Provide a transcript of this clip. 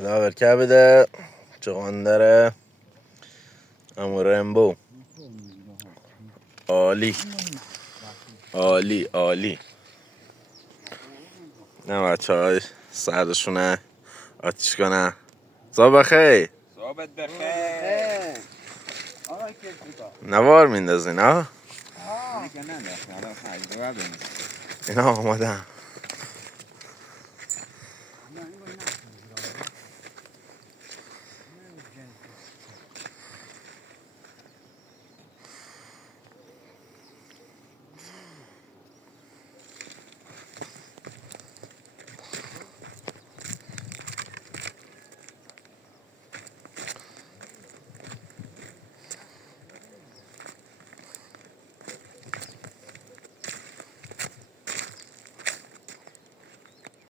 لاور بده چغندر امو رمبو عالی عالی عالی. نه بچه های سردشونه آتیش کنن. صبح بخیر. صبحت بخیر. نوار میندازین ها؟ دیگه ننداختم الان 5 دقیقه بنویسم. اینا آمادن.